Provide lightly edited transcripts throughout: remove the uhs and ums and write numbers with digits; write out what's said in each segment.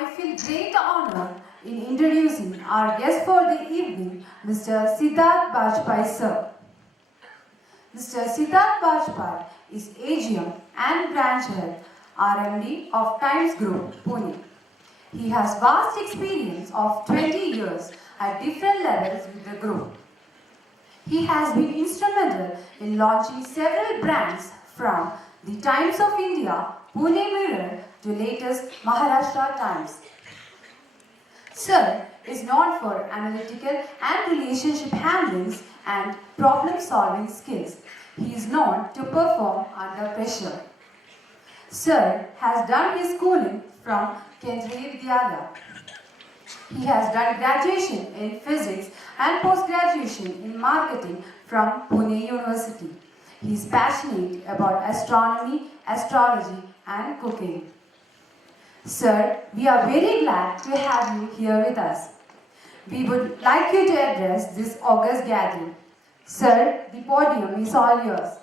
I feel great honor in introducing our guest for the evening, Mr. Siddarth Bajpai, sir. Mr. Siddarth Bajpai is AGM and branch head RMD of Times Group, Pune. He has vast experience of 20 years at different levels with the group. He has been instrumental in launching several brands from the Times of India, Pune Mirror to latest Maharashtra Times. Sir is known for analytical and relationship handlings and problem-solving skills. He is known to perform under pressure. Sir has done his schooling from Kendriya Vidyalaya. He has done graduation in physics and post-graduation in marketing from Pune University. He is passionate about astronomy, astrology and cooking. Sir, we are very glad to have you here with us. We would like you to address this August gathering. Sir, the podium is all yours.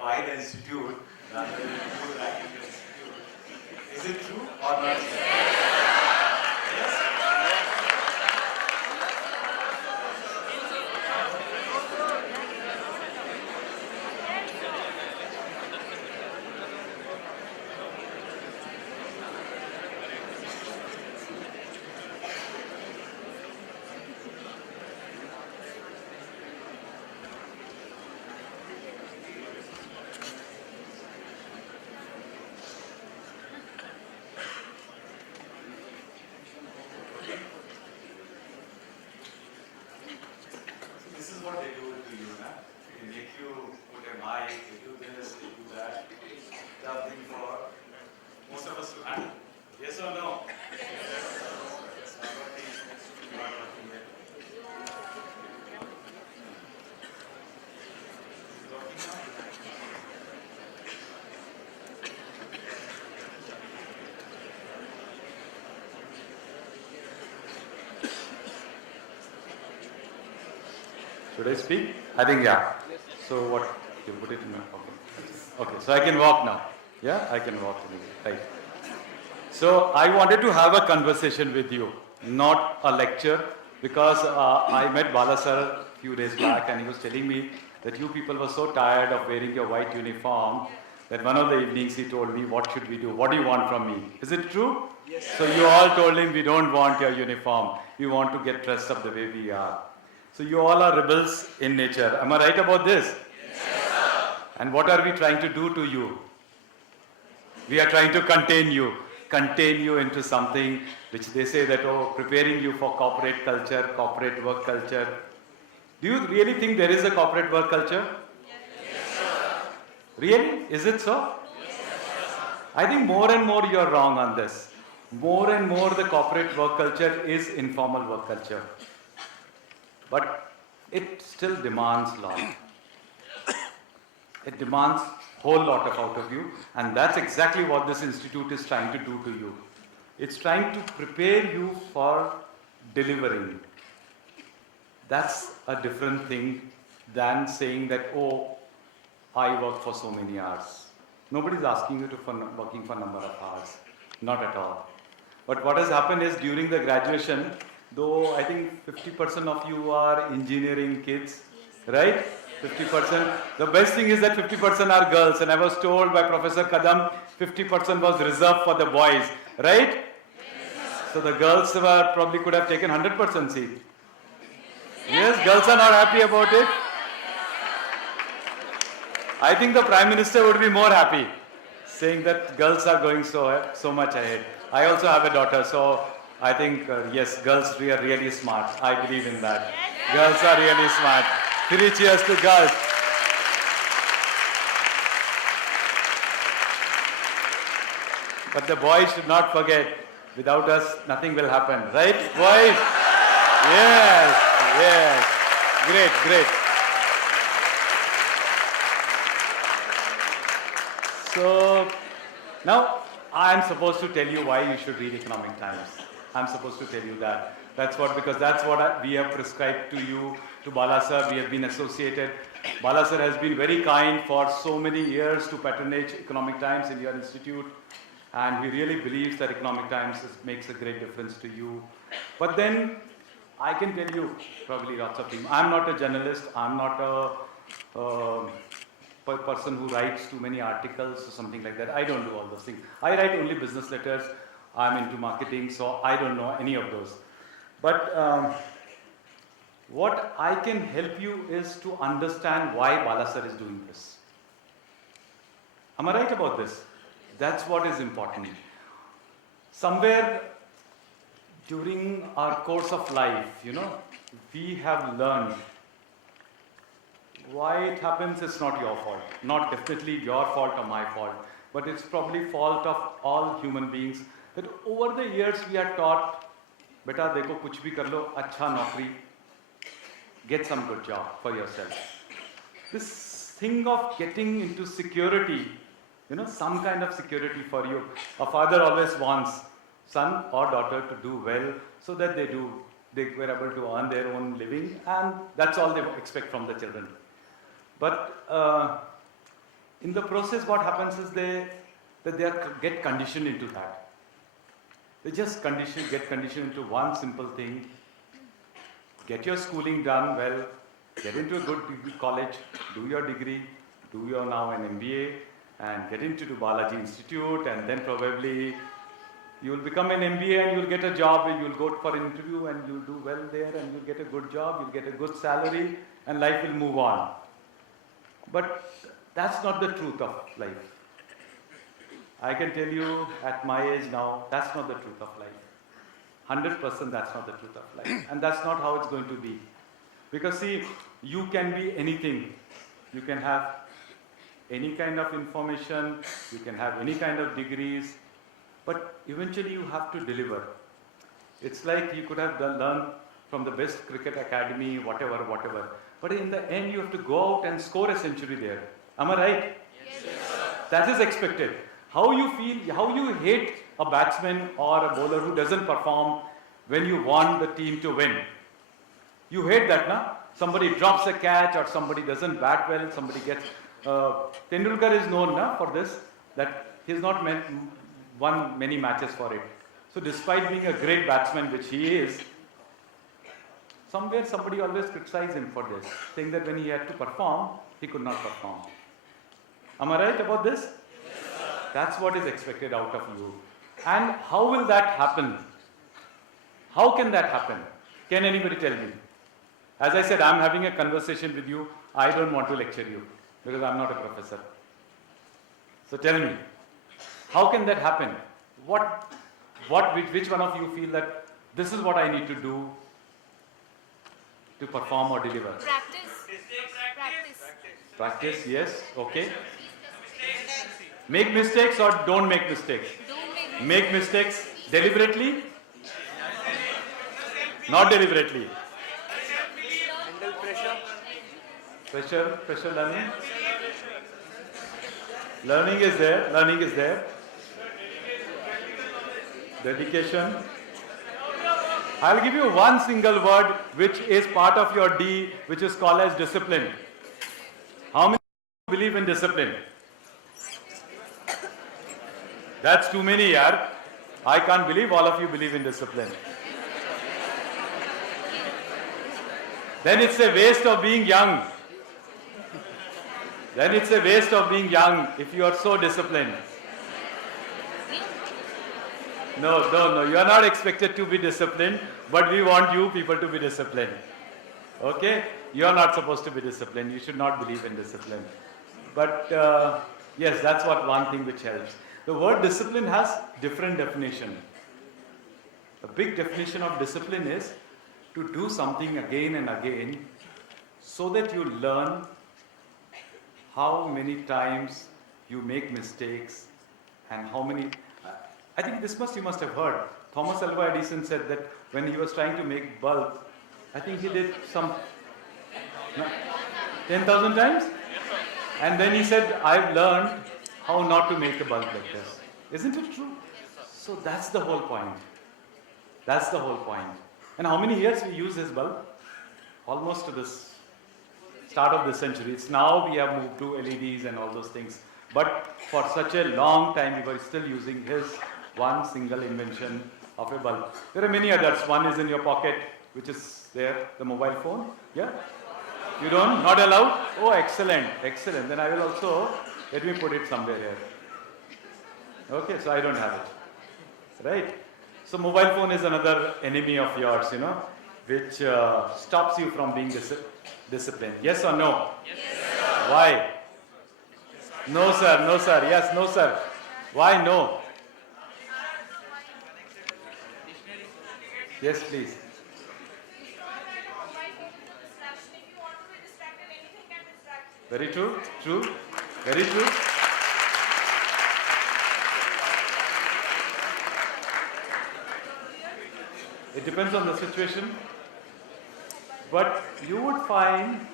By the institute rather than you ranking the institute. Is it true or not? Yes? This is what they do to you, huh? They make you put a mic, they do this, they do that. Something for most of us to handle. Yes or no? Yes. Not working yet. Is it working now? Should I speak? I think yeah. So what? You put it in my pocket. Okay, so I can walk now. Yeah, I can walk. Right. So I wanted to have a conversation with you, not a lecture, because I met Bala sir a few days back and he was telling me that you people were so tired of wearing your white uniform that one of the evenings he told me, what should we do? What do you want from me? Is it true? Yes. So you all told him, we don't want your uniform. We want to get dressed up the way we are. So you all are rebels in nature. Am I right about this? Yes, sir. And what are we trying to do to you? We are trying to contain you into something which they say that, oh, preparing you for corporate culture, corporate work culture. Do you really think there is a corporate work culture? Yes, sir. Really? Is it so? Yes, sir. I think more and more you are wrong on this. More and more the corporate work culture is informal work culture. But it still demands a lot. It demands a whole lot out of you, and that's exactly what this institute is trying to do to you. It's trying to prepare you for delivering. That's a different thing than saying that, oh, I work for so many hours. Nobody's asking you to working for a number of hours. Not at all. But what has happened is during the graduation, though I think 50% of you are engineering kids, right? 50%. The best thing is that 50% are girls, and I was told by Professor Kadam, 50% was reserved for the boys, right? Yes. So the girls probably could have taken 100% seat. Yes, girls are not happy about it. I think the Prime Minister would be more happy, saying that girls are going so much ahead. I also have a daughter, so I think, yes, girls are really smart. I believe in that. Girls are really smart. 3 cheers to girls. But the boys should not forget, without us, nothing will happen. Right, boys? Yes, yes. Great, great. So, now I'm supposed to tell you why you should read Economic Times. I'm supposed to tell you that. That's what, because that's what we have prescribed to you, to Bala sir. We have been associated. Bala sir has been very kind for so many years to patronage Economic Times in your institute. And he really believes that Economic Times makes a great difference to you. But then, I can tell you, probably lots of people, I'm not a journalist, I'm not a person who writes too many articles or something like that. I don't do all those things. I write only business letters. I'm into marketing, so I don't know any of those. But what I can help you is to understand why Bala sir is doing this. Am I right about this? That's what is important. Somewhere during our course of life, we have learned why it happens is not your fault. Not definitely your fault or my fault, but it's probably fault of all human beings. That over the years we are taught, beta dekho kuch bhi kar lo, acha naukri, get some good job for yourself. This thing of getting into security, some kind of security for you. A father always wants son or daughter to do well so that they were able to earn their own living, and that's all they expect from the children. But in the process, what happens is they get conditioned into that. They just get conditioned into one simple thing: get your schooling done well, get into a good college, do your degree, do your now an MBA, and get into the Balaji Institute, and then probably you will become an MBA and you'll get a job, and you'll go for an interview and you'll do well there, and you'll get a good job, you'll get a good salary, and life will move on. But that's not the truth of life. I can tell you at my age now, that's not the truth of life. 100% that's not the truth of life. And that's not how it's going to be. Because see, you can be anything. You can have any kind of information, you can have any kind of degrees, but eventually you have to deliver. It's like you could have learned from the best cricket academy, whatever. But in the end, you have to go out and score a century there. Am I right? Yes, sir. That is expected. How you feel, how you hate a batsman or a bowler who doesn't perform when you want the team to win. You hate that, na? Somebody drops a catch or somebody doesn't bat well, somebody gets... Tendulkar is known for this, that he has not won many matches for it. So despite being a great batsman, which he is, somewhere somebody always criticized him for this, saying that when he had to perform, he could not perform. Am I right about this? That's what is expected out of you. And how will that happen? How can that happen? Can anybody tell me? As I said, I'm having a conversation with you. I don't want to lecture you because I'm not a professor. So tell me, how can that happen? Which one of you feel that this is what I need to do to perform or deliver? Practice. Practice, yes, okay. Make mistakes or don't make mistakes? Don't Make mistakes deliberately? Not deliberately. Pressure learning. Learning is there. Dedication. I'll give you one single word which is part of your D, which is called as discipline. How many believe in discipline? That's too many, yaar. I can't believe all of you believe in discipline. Then it's a waste of being young. If you are so disciplined. No, you are not expected to be disciplined, but we want you people to be disciplined. Okay? You are not supposed to be disciplined. You should not believe in discipline. But yes, that's one thing which helps. The word discipline has different definition. A big definition of discipline is to do something again and again so that you learn how many times you make mistakes and how many... I think you must have heard. Thomas Alva Edison said that when he was trying to make bulb, I think he did some 10,000 times? And then he said, I've learned how not to make a bulb like this. Isn't it true? So that's the whole point. That's the whole point. And how many years we use this bulb? Almost to this start of the century. It's now we have moved to LEDs and all those things. But for such a long time, we were still using his one single invention of a bulb. There are many others. One is in your pocket, which is there, the mobile phone. Yeah? You don't? Not allowed? Oh, excellent, excellent. Then I will also, let me put it somewhere here. Okay, so I don't have it. Right? So mobile phone is another enemy of yours, which stops you from being disciplined. Yes or no? Yes, sir. Why? No, sir. No, sir. Yes, no, sir. Why no? Yes, please. Very true. True. Very true. It depends on the situation. But you would find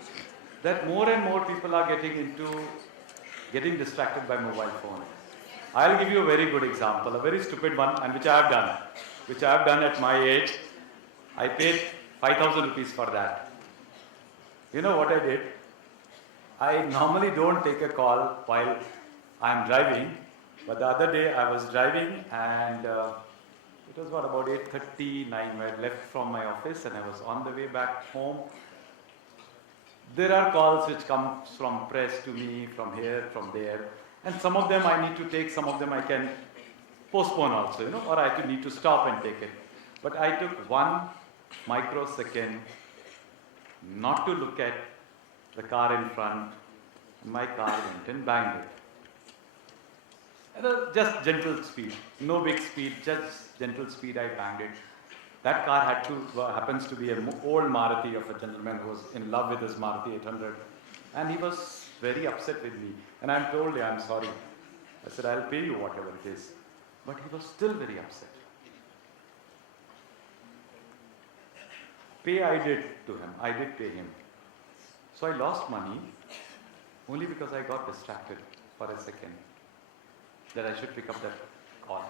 that more and more people are getting distracted by mobile phone. I'll give you a very good example, a very stupid one, and which I have done at my age. I paid 5,000 rupees for that. You know what I did? I normally don't take a call while I'm driving, but the other day I was driving and it was about 8:39 when I left from my office and I was on the way back home. There are calls which come from press to me, from here, from there, and some of them I need to take, some of them I can postpone also, or I need to stop and take it. But I took 1 microsecond not to look at the car in front, and my car went and banged it. And just gentle speed, no big speed, just gentle speed, I banged it. That car happens to be an old Maruti of a gentleman who was in love with his Maruti 800. And he was very upset with me. And I'm told, I'm sorry. I said, I'll pay you whatever it is. But he was still very upset. Pay I did to him. I did pay him. So I lost money only because I got distracted for a second that I should pick up that call.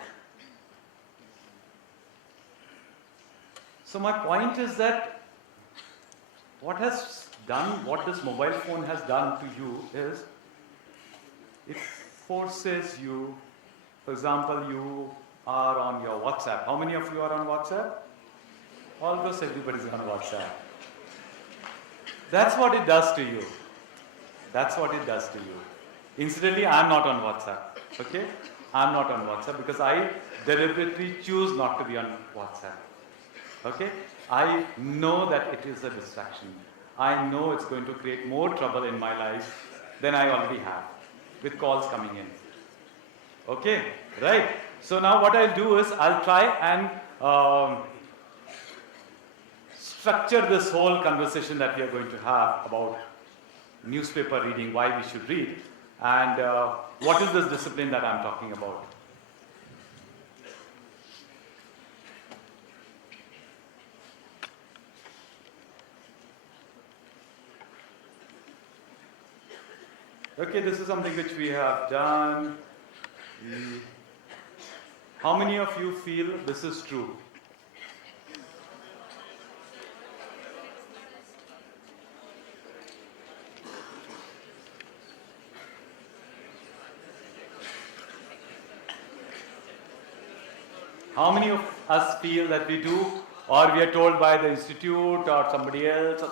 So my point is that what this mobile phone has done to you is it forces you, for example, you are on your WhatsApp. How many of you are on WhatsApp? Almost everybody is on WhatsApp. That's what it does to you. That's what it does to you. Incidentally, I'm not on WhatsApp. Okay? I'm not on WhatsApp because I deliberately choose not to be on WhatsApp. Okay? I know that it is a distraction. I know it's going to create more trouble in my life than I already have with calls coming in. Okay? Right? So now what I'll do is I'll try and structure this whole conversation that we are going to have about newspaper reading, why we should read, and what is this discipline that I'm talking about. Okay, this is something which we have done. How many of you feel this is true? How many of us feel that we do, or we are told by the institute or somebody else,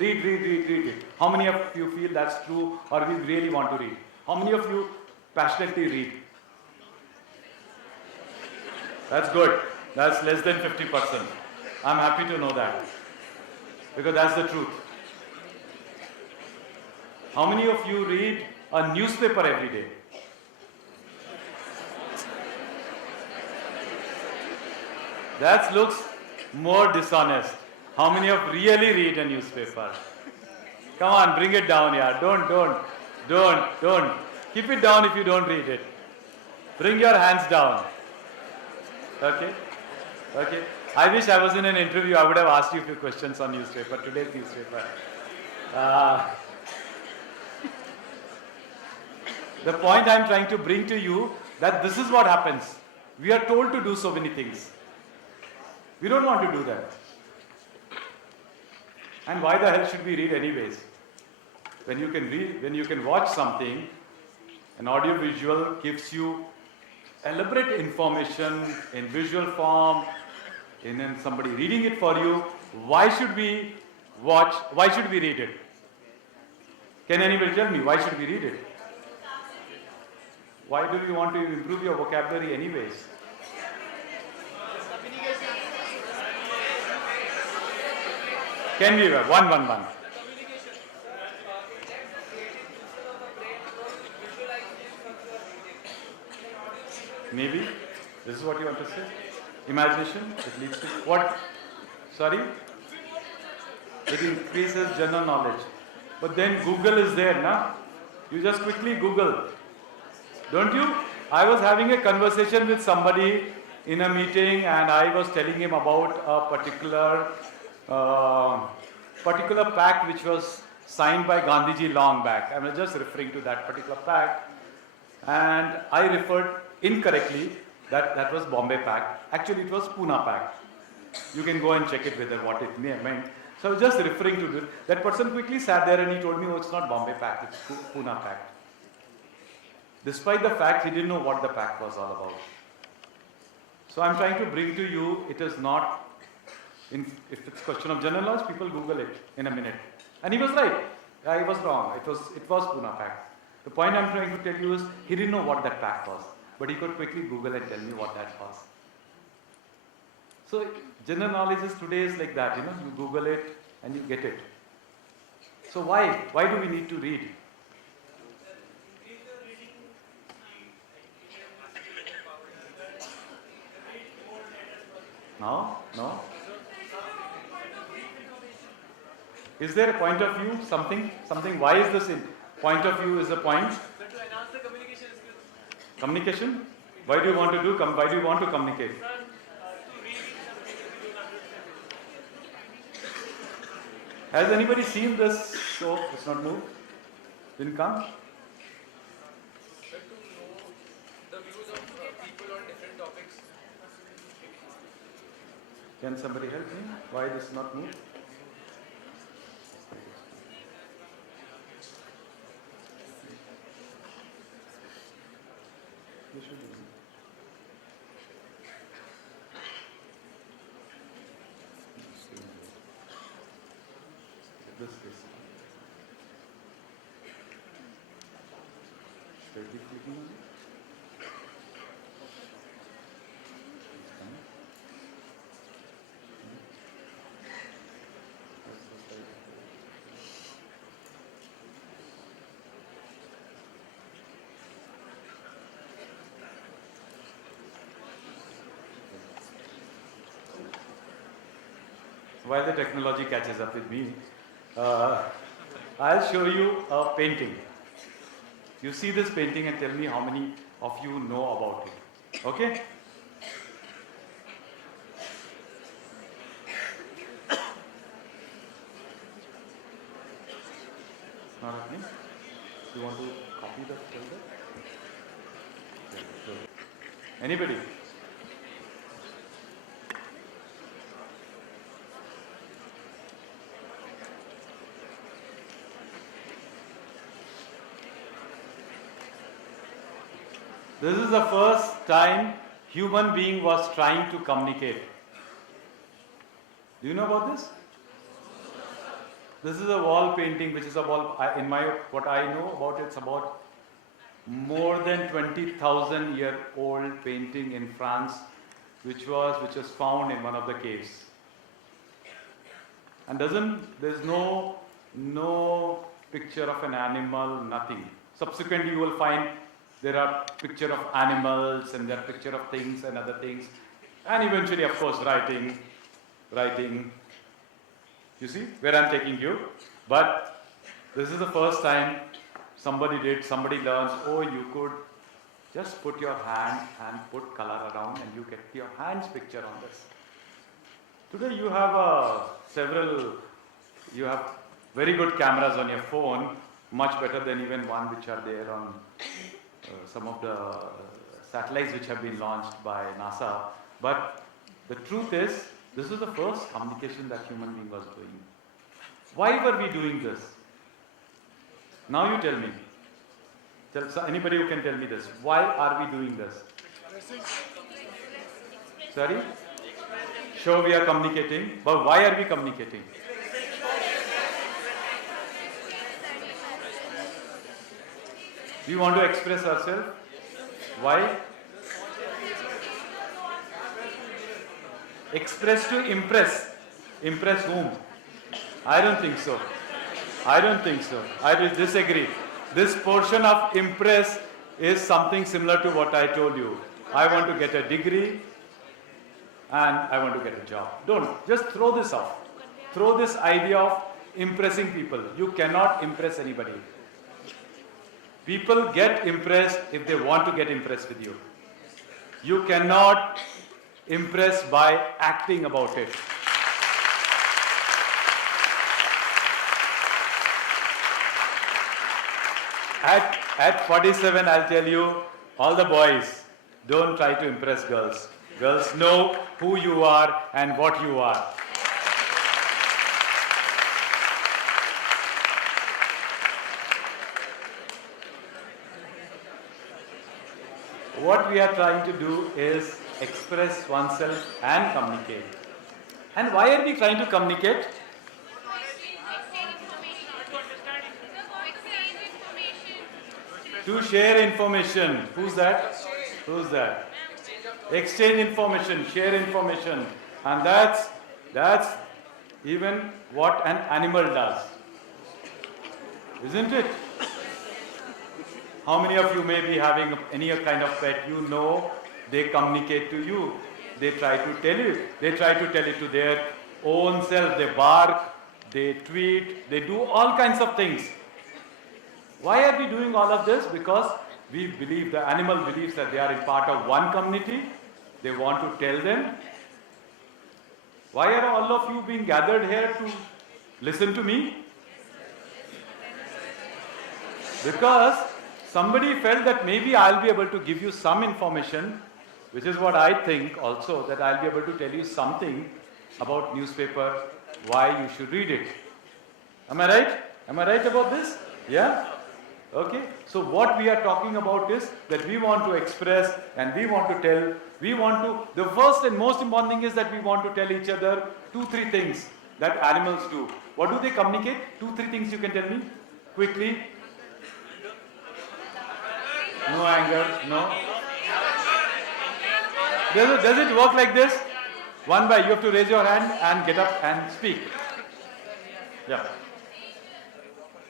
read it? How many of you feel that's true, or we really want to read? How many of you passionately read? That's good. That's less than 50%. I'm happy to know that, because that's the truth. How many of you read a newspaper every day? That looks more dishonest. How many of really read a newspaper? Come on, bring it down here. Don't. Keep it down if you don't read it. Bring your hands down. Okay. Okay. I wish I was in an interview. I would have asked you a few questions on newspaper, today's newspaper. Uh, the point I'm trying to bring to you that this is what happens. We are told to do so many things. We don't want to do that. And why the hell should we read anyways? When you can read, when you can watch something, an audio visual gives you elaborate information in visual form, in somebody reading it for you. Why should we watch? Why should we read it? Can anybody tell me why should we read it? Why do you want to improve your vocabulary anyways? Can we one? Maybe this is what you want to say. Imagination. It leads to what? Sorry. It increases general knowledge. But then Google is there, na? You just quickly Google. Don't you? I was having a conversation with somebody in a meeting and I was telling him about a particular pact which was signed by Gandhiji long back. I was just referring to that particular pact and I referred incorrectly that was Bombay Pact. Actually it was Pune Pact. You can go and check it whether what it meant. So I was just referring to it. That person quickly sat there and he told me, oh, it's not Bombay Pact, it's Pune Pact. Despite the fact he didn't know what the pact was all about. So I'm trying to bring to you, it is not, if it's question of general knowledge, people Google it in a minute. And he was right. I was wrong. It was Pune Pact. The point I'm trying to tell you is, he didn't know what that pact was. But he could quickly Google and tell me what that was. So general knowledge is today is like that, you know, you Google it and you get it. So why? Why do we need to read? No? No? Is there a point of view? Something? Why is this in? Point of view is a point? To enhance the communication skills. Communication? Why do you want to do? Why do you want to communicate? Has anybody seen this show? It's not moved. Didn't come. The views of people on different topics. Can somebody help me? Why this is not moved? This should be moved. This case. Should I keep clicking on it? It's coming. That's the slide. While the technology catches up with me, I'll show you a painting. You see this painting and tell me how many of you know about it. Okay? Not happening? You want to copy the folder? Anybody? This is the first time human being was trying to communicate. Do you know about this? This is a wall painting which is about, what I know about it's about more than 20,000 year old painting in France which was found in one of the caves. And there's no picture of an animal, nothing. Subsequently you will find there are picture of animals and there are picture of things and other things. And eventually, of course, writing. You see where I'm taking you? But this is the first time somebody learns, oh, you could Just put your hand and put color around and you get your hand's picture on this. Today you have you have very good cameras on your phone, much better than even one which are there on some of the satellites which have been launched by NASA. But the truth is, this is the first communication that human being was doing. Why were we doing this? Now you tell me. Anybody who can tell me this. Why are we doing this? Sorry? Sure, we are communicating, but why are we communicating? We want to express ourselves. Why? Express to impress. Impress whom? I don't think so. I don't think so. I will disagree. This portion of impress is something similar to what I told you. I want to get a degree and I want to get a job. Don't. Just throw this off. Throw this idea of impressing people. You cannot impress anybody. People get impressed if they want to get impressed with you. You cannot impress by acting about it. At 47, I'll tell you, all the boys, don't try to impress girls. Girls know who you are and what you are. What we are trying to do is express oneself and communicate. And why are we trying to communicate? To share information. Who's that? Who's that? Exchange information, share information. And that's even what an animal does. Isn't it? How many of you may be having any kind of pet? You know they communicate to you. They try to tell you. They try to tell it to their own self. They bark, they tweet, they do all kinds of things. Why are we doing all of this? Because we believe, the animal believes that they are in part of one community. They want to tell them. Why are all of you being gathered here to listen to me? Because somebody felt that maybe I'll be able to give you some information, which is what I think also, that I'll be able to tell you something about newspaper, why you should read it. Am I right? Am I right about this? Yeah? Okay. So what we are talking about is that we want to express and we want to tell, the first and most important thing is that we want to tell each other 2-3 things that animals do. What do they communicate? 2-3 things you can tell me quickly. No anger, no. Does it work like this? One by, you have to raise your hand and get up and speak. Yeah.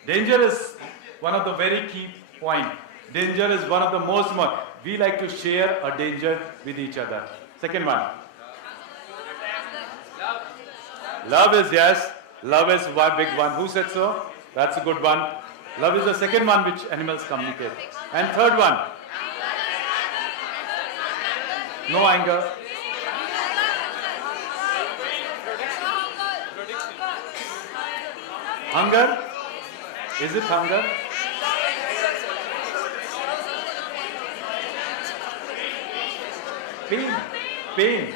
Danger is one of the very key point. Danger is one of the most, we like to share a danger with each other. Second one. Love is, yes. Love is one big one. Who said so? That's a good one. Love is the second one which animals communicate. And third one. No anger. Hunger? Is it hunger? Pain. Pain.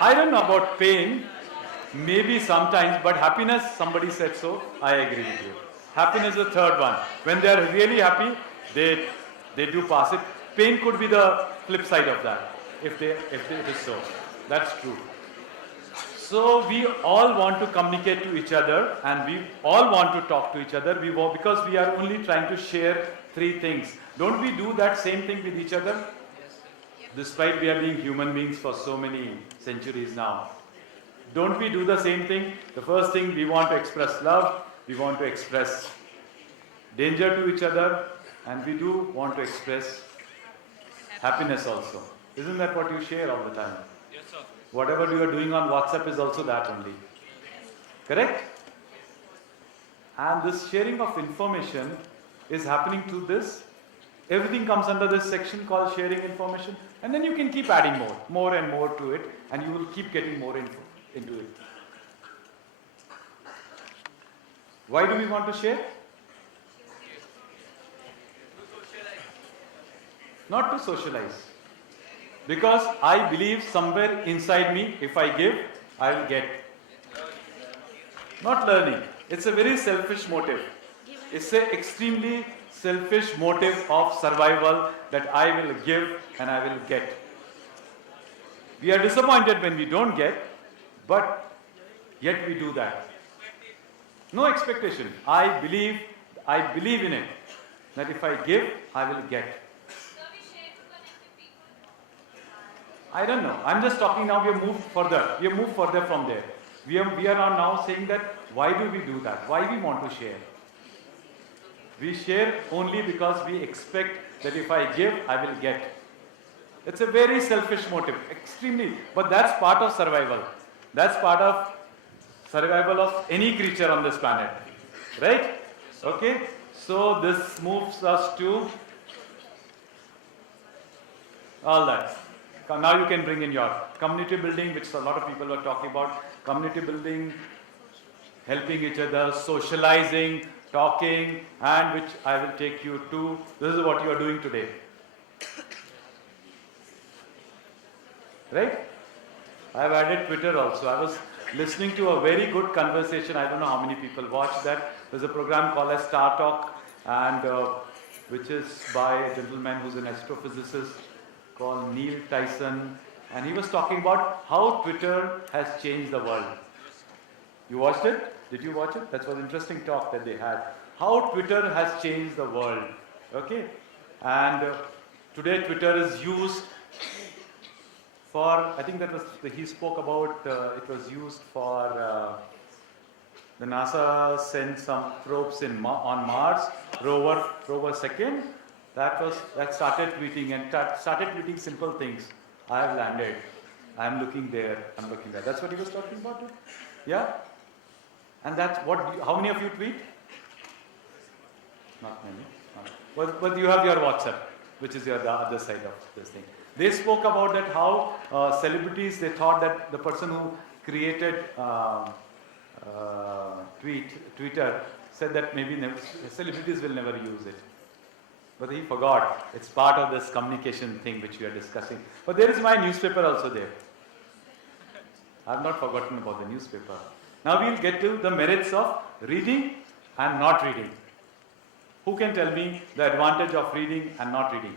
I don't know about pain. Maybe sometimes, but happiness, somebody said so. I agree with you. Happiness is the third one. When they are really happy, they do pass it. Pain could be the flip side of that, if it is so. That's true. So we all want to communicate to each other and we all want to talk to each other because we are only trying to share 3 things. Don't we do that same thing with each other? Despite we are being human beings for so many centuries now. Don't we do the same thing? The first thing, we want to express love, we want to express danger to each other, and we do want to express happiness also. Isn't that what you share all the time? Yes, sir. Whatever you are doing on WhatsApp is also that only. Correct? And this sharing of information is happening through this. Everything comes under this section called sharing information, and then you can keep adding more and more to it, and you will keep getting more info into it. Why do we want to share? Not to socialize. Because I believe somewhere inside me, if I give, I will get. Not learning. It's a very selfish motive. It's an extremely selfish motive of survival that I will give and I will get. We are disappointed when we don't get, but yet we do that. No expectation. I believe in it. That if I give, I will get. I don't know. I'm just talking now. We have moved further. We have moved further from there. We are now saying that why do we do that? Why we want to share? We share only because we expect that if I give, I will get. It's a very selfish motive, extremely. But that's part of survival. That's part of survival of any creature on this planet. Right? Okay? So this moves us to all that. Now you can bring in your community building, which a lot of people were talking about. Community building, helping each other, socializing, talking, and which I will take you to. This is what you are doing today. Right? I have added Twitter also. I was listening to a very good conversation. I don't know how many people watched that. There's a program called as Star Talk, and which is by a gentleman who's an astrophysicist called Neil Tyson, and he was talking about how Twitter has changed the world. You watched it? Did you watch it? That was an interesting talk that they had. How Twitter has changed the world. Okay? And today Twitter is used for, I think that was, he spoke about, it was used for, the NASA sent some probes on Mars, rover second, that started tweeting and started tweeting simple things. I have landed. I am looking there. I'm looking there. That's what he was talking about. Yeah. And that's what. How many of you tweet? Not many. But you have your WhatsApp, which is the other side of this thing. They spoke about that how celebrities, they thought that the person who created Twitter said that maybe celebrities will never use it. But he forgot. It's part of this communication thing which we are discussing. But there is my newspaper also there. I have not forgotten about the newspaper. Now we will get to the merits of reading and not reading. Who can tell me the advantage of reading and not reading?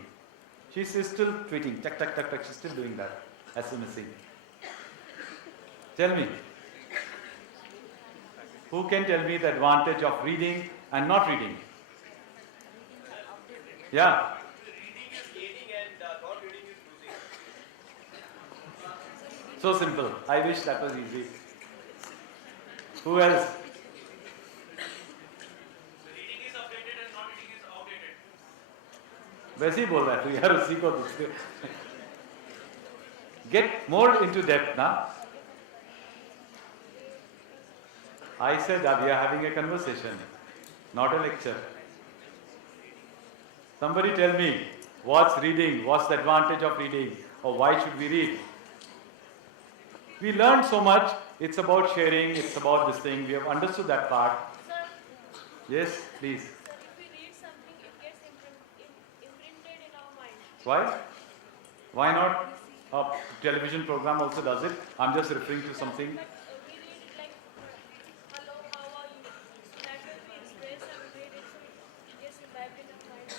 She's still tweeting. Tuck, tuck, tuck, tuck. She's still doing that. SMSing. Tell me. Who can tell me the advantage of reading and not reading? Yeah. Reading is gaining and not reading is losing. So simple. I wish that was easy. Who else? Reading is updated and not reading is outdated. वैसे ही बोल रहा है तू यार उसी को दूसरे. Get more into depth now. I said that we are having a conversation, not a lecture. Somebody tell me, what's reading? What's the advantage of reading? Or why should we read? We learned so much. It's about sharing. It's about this thing. We have understood that part. Sir, Yes, please. sir, if we read something, it gets imprinted in our mind. Why? Why not? A television program also does it. I'm just referring to something. But we read it like, hello, how are you? That will be expressed and read it, so it gets imbibed in our mind.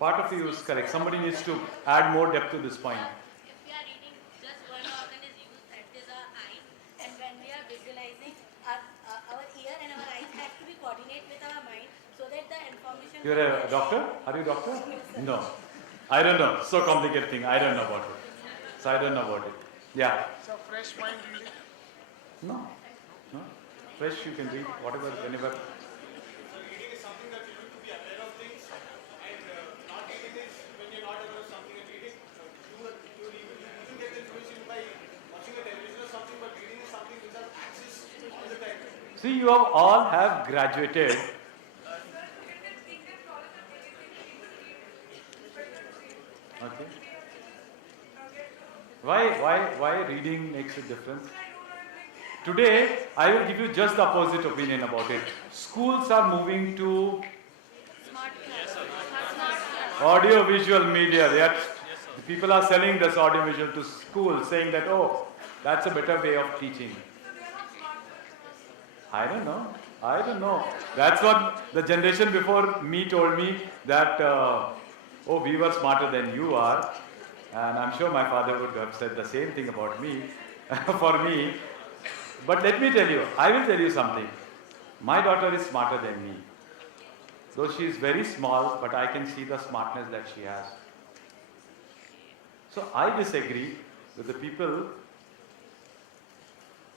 Part of you is correct. Somebody needs to add more depth to this point. If we are reading, just one organ is used, that is our eye. And when we are visualizing, our ear and our eyes have to be coordinate with our mind so that the information. You're a doctor? Are you a doctor? No. I don't know. So complicated thing. I don't know about it. So I don't know about it. Yeah. So fresh mind reading. No. No. Fresh you can read whatever, whenever. So reading is something that you need to be aware of things, and not reading is when you're not aware of something. And reading, you even get information by watching a television or something, but reading is something which has access all the time. See, you have all have graduated. Why reading makes a difference? Today, I will give you just the opposite opinion about it. Schools are moving to audio-visual media. People are selling this audio-visual to schools, saying that, oh, that's a better way of teaching. I don't know. That's what the generation before me told me, that, oh, we were smarter than you are. And I'm sure my father would have said the same thing about me, for me. But let me tell you, I will tell you something. My daughter is smarter than me. Though she is very small, but I can see the smartness that she has. So I disagree with the people.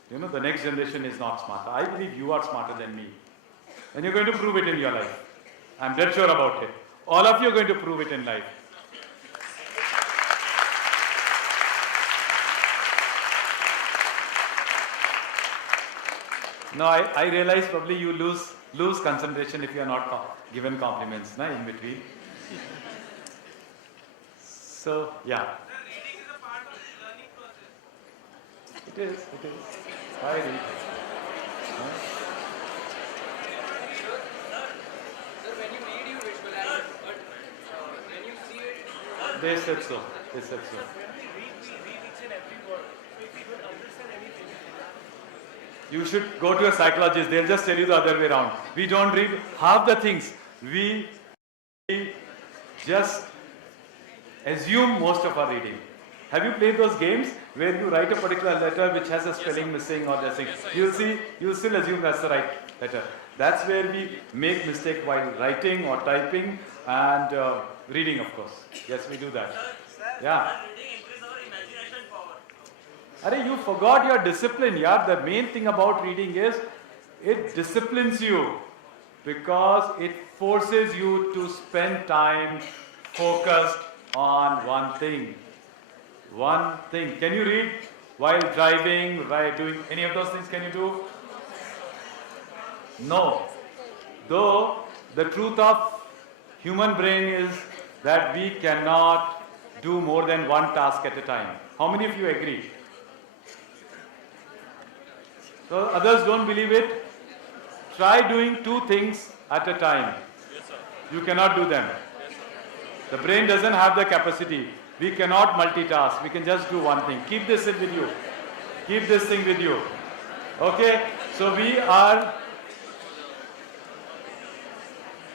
You know, the next generation is not smarter. I believe you are smarter than me. And you're going to prove it in your life. I'm dead sure about it. All of you are going to prove it in life. No, I realize probably you lose concentration if you are not given compliments in between. So, yeah. Sir, reading is a part of the learning process. It is. I read. Sir, when you read, you visualize it, but when you see it, They said so. When we read each and every word. So if we don't understand anything, You should go to a psychologist. They'll just tell you the other way around. We don't read half the things. We just assume most of our reading. Have you played those games where you write a particular letter which has a spelling missing or this thing? You'll still assume that's the right letter. That's where we make mistake while writing or typing and reading, of course. Yes, we do that. Yeah. Arey, you forgot your discipline, yeah. The main thing about reading is it disciplines you because it forces you to spend time focused on one thing. One thing. Can you read while driving, while doing any of those things? Can you do? No. Though the truth of human brain is that we cannot do more than one task at a time. How many of you agree? So others don't believe it. Try doing two things at a time. You cannot do them. The brain doesn't have the capacity. We cannot multitask. We can just do one thing. Keep this with you. Keep this thing with you. Okay? So we are...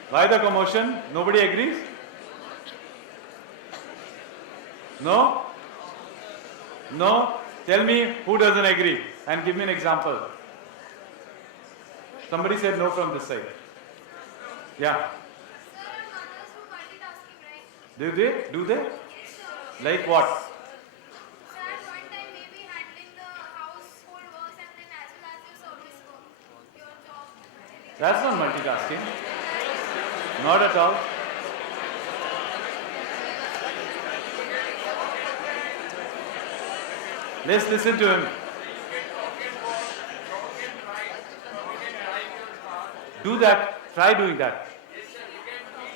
Why the commotion? Nobody agrees? No? No? Tell me who doesn't agree and give me an example. Somebody said no from this side. Yeah. Sir, are mothers who multitasking, right? Do they? Do they? Yes, sir. Like what? Sir, at one time maybe handling the household works and then as well as your service work, your job. That's not multitasking. Not at all. Let's listen to him. Do that. Try doing that.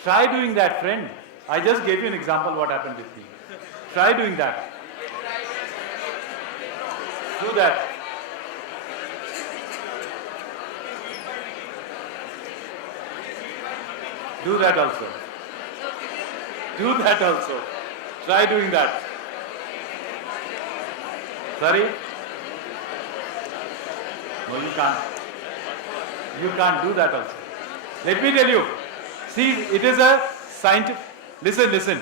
Try doing that, friend. I just gave you an example what happened with me. Try doing that. Do that. Do that also. Do that also. Try doing that. Sorry? No, you can't. You can't do that also. Let me tell you. See, it is a scientific... Listen.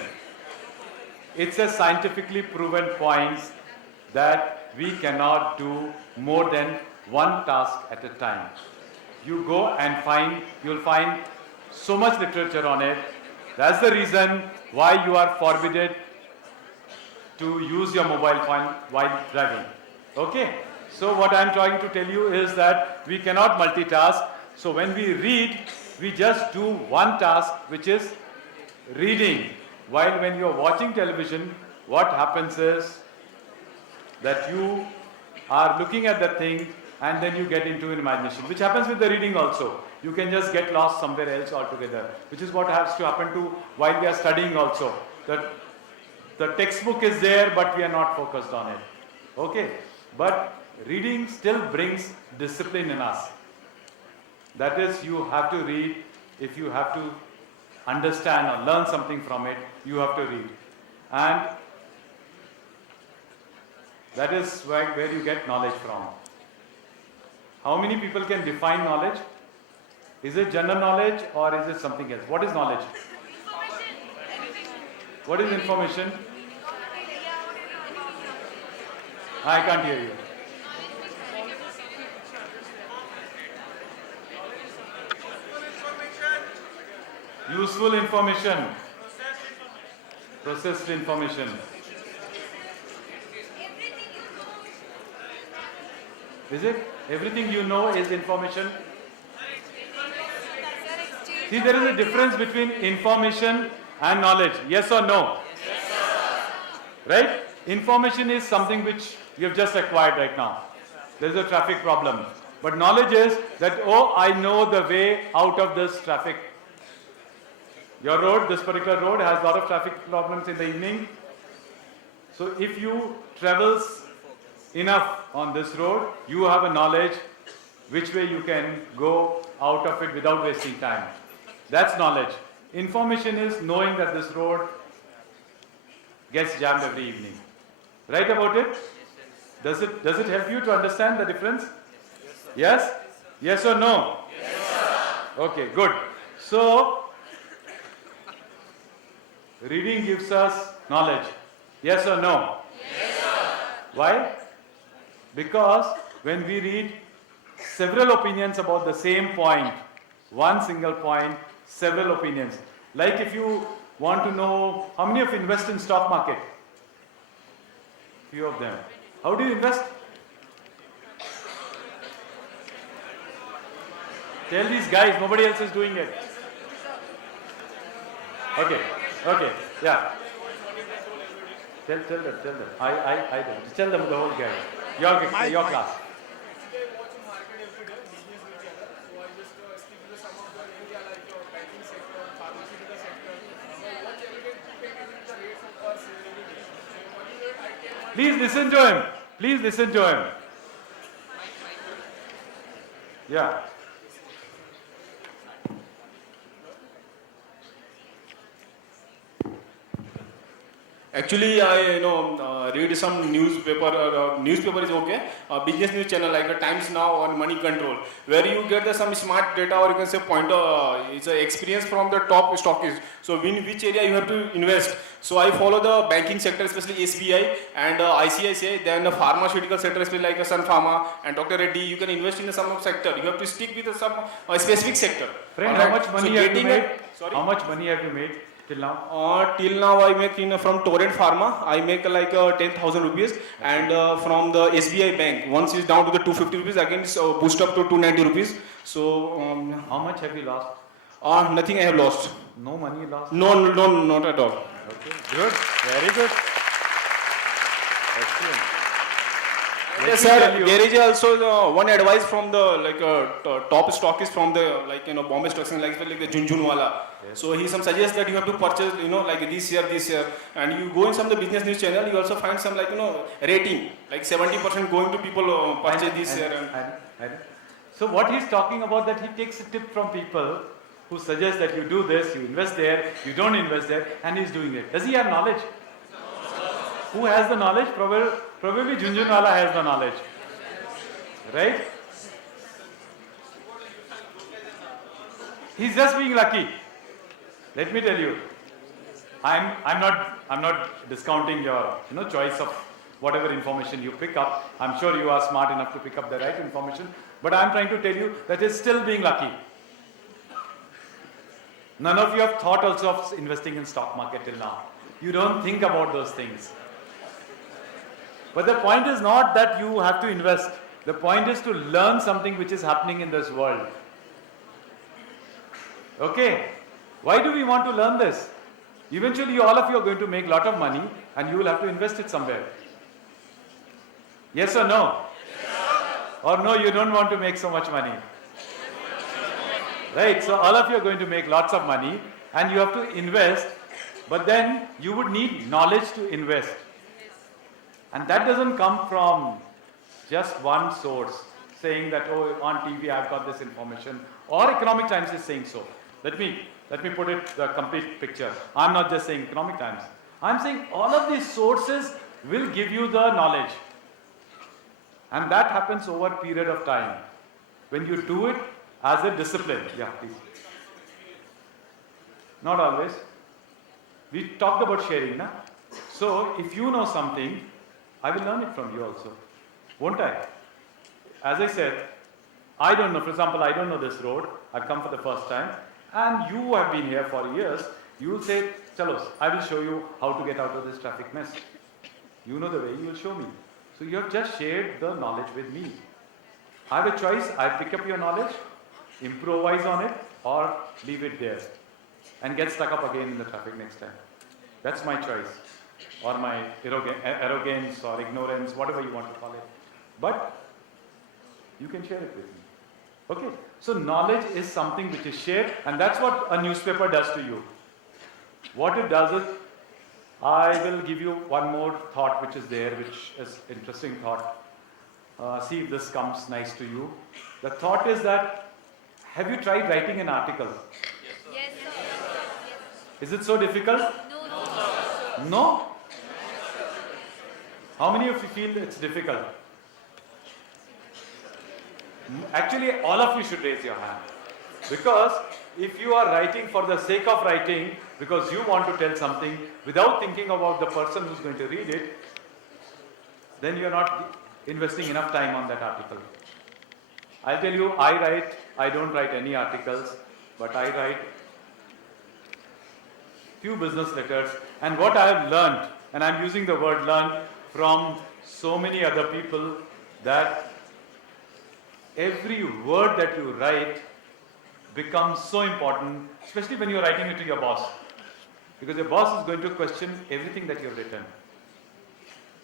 It's a scientifically proven point that we cannot do more than one task at a time. You go and you'll find so much literature on it. That's the reason why you are forbidden to use your mobile phone while driving. Okay? So what I'm trying to tell you is that we cannot multitask. So when we read, we just do one task, which is reading. While when you're watching television, what happens is that you are looking at the thing and then you get into an imagination, which happens with the reading also. You can just get lost somewhere else altogether, which is what has to happen to while we are studying also. That The textbook is there, but we are not focused on it. Okay? But reading still brings discipline in us. That is, you have to read. If you have to understand or learn something from it, you have to read. And that is where you get knowledge from. How many people can define knowledge? Is it general knowledge or is it something else? What is knowledge? What is information? I can't hear you. Useful information. Processed information. Is it? Everything you know is information? See, there is a difference between information and knowledge. Yes or no? Yes, sir. Right? Information is something which you have just acquired right now. There is a traffic problem. But knowledge is that, oh, I know the way out of this traffic. Your road, this particular road has a lot of traffic problems in the evening. So if you travel enough on this road, you have a knowledge which way you can go out of it without wasting time. That's knowledge. Information is knowing that this road gets jammed every evening. Right about it? Does it help you to understand the difference? Yes? Yes or no? Yes, sir. Okay, good. So, reading gives us knowledge. Yes or no? Yes, sir. Why? Because when we read several opinions about the same point, one single point, several opinions. Like if you want to know how many of you invest in stock market? Few of them. How do you invest? Tell these guys, nobody else is doing it. Okay, yeah. Tell them. I don't. Tell them the whole gang. Your class. Actually, I watch a market every day, business news channel. So I just stick to some of the area like banking sector, pharmaceutical sector. So I watch every day to pay attention to the rates of per share every day. So what is it? I can. Please listen to him. Please listen to him. Yeah. Actually, I read some newspaper. Newspaper is okay. Business news channel like Times Now or Money Control, where you get some smart data or you can say pointer. It's an experience from the top stockists. So in which area you have to invest. So I follow the banking sector, especially SBI and ICICI. Then the pharmaceutical sector, especially like Sun Pharma and Dr. Reddy. You can invest in some sector. You have to stick with some specific sector. Friend, Alright? how much money So have you made? Sorry? How much money have you made till now? Till now I make from Torrent Pharma, I make like 10,000 rupees, and from the SBI bank, once it's down to the 250 rupees, again it's boost up to 290 rupees. So How much have you lost? nothing I have lost. No money lost? No, not at all. Okay, good. Very good. Excellent. Let Yes, me sir. tell you- There is also one advice from the top stockist from the Bombay Stock Exchange, like the Junjunwala. Yes. So he suggests that you have to purchase like this year, and you go in some the business news channel. You also find some rating like 70% going to people purchase this year. I know. So what he's talking about, that he takes a tip from people who suggest that you do this, you invest there, you don't invest there, and he's doing it. Does he have knowledge? Who has the knowledge? Probably Junjunwala has the knowledge. Right? He's just being lucky. Let me tell you. I'm not discounting your choice of whatever information you pick up. I'm sure you are smart enough to pick up the right information. But I'm trying to tell you that it's still being lucky. None of you have thought also of investing in stock market till now. You don't think about those things. But the point is not that you have to invest. The point is to learn something which is happening in this world. Okay? Why do we want to learn this? Eventually, all of you are going to make a lot of money and you will have to invest it somewhere. Yes or no? Or no, you don't want to make so much money. Right? So all of you are going to make lots of money and you have to invest But then you would need knowledge to invest. And that doesn't come from just one source saying that, oh, on TV I've got this information, or Economic Times is saying so. Let me put it the complete picture. I'm not just saying Economic Times. I'm saying all of these sources will give you the knowledge. And that happens over a period of time. When you do it as a discipline. Yeah, please. Not always. We talked about sharing, na? So, if you know something, I will learn it from you also. Won't I? As I said, I don't know. For example, I don't know this road. I've come for the first time. And you have been here for years. You will say, Chalos, I will show you how to get out of this traffic mess. You know the way, you will show me. So you have just shared the knowledge with me. I have a choice. I pick up your knowledge, improvise on it, or leave it there and get stuck up again in the traffic next time. That's my choice. Or my arrogance or ignorance, whatever you want to call it. But you can share it with me. Okay? So knowledge is something which is shared, and that's what a newspaper does to you. What it does is, I will give you one more thought which is there, which is interesting thought. See if this comes nice to you. The thought is that, have you tried writing an article? Yes, sir. Is it so difficult? No. No? How many of you feel it's difficult? Actually, all of you should raise your hand. Because if you are writing for the sake of writing, because you want to tell something without thinking about the person who's going to read it, then you are not investing enough time on that article. I'll tell you, I don't write any articles, but I write few business letters. And what I have learned, and I'm using the word learn from so many other people, that every word that you write becomes so important, especially when you're writing it to your boss. Because your boss is going to question everything that you've written.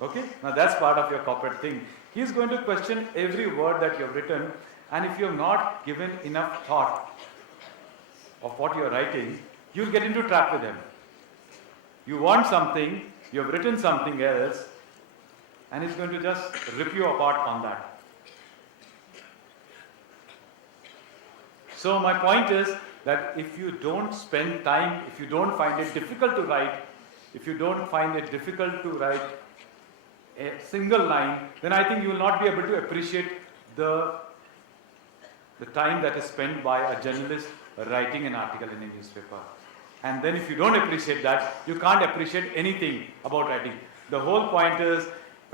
Okay? Now that's part of your corporate thing. He's going to question every word that you've written, and if you've not given enough thought of what you're writing, you'll get into trap with him. You want something, you've written something else, and he's going to just rip you apart on that. So my point is that if you don't spend time, if you don't find it difficult to write, if you don't find it difficult to write a single line, then I think you will not be able to appreciate the time that is spent by a journalist writing an article in a newspaper. And then if you don't appreciate that, you can't appreciate anything about writing. The whole point is,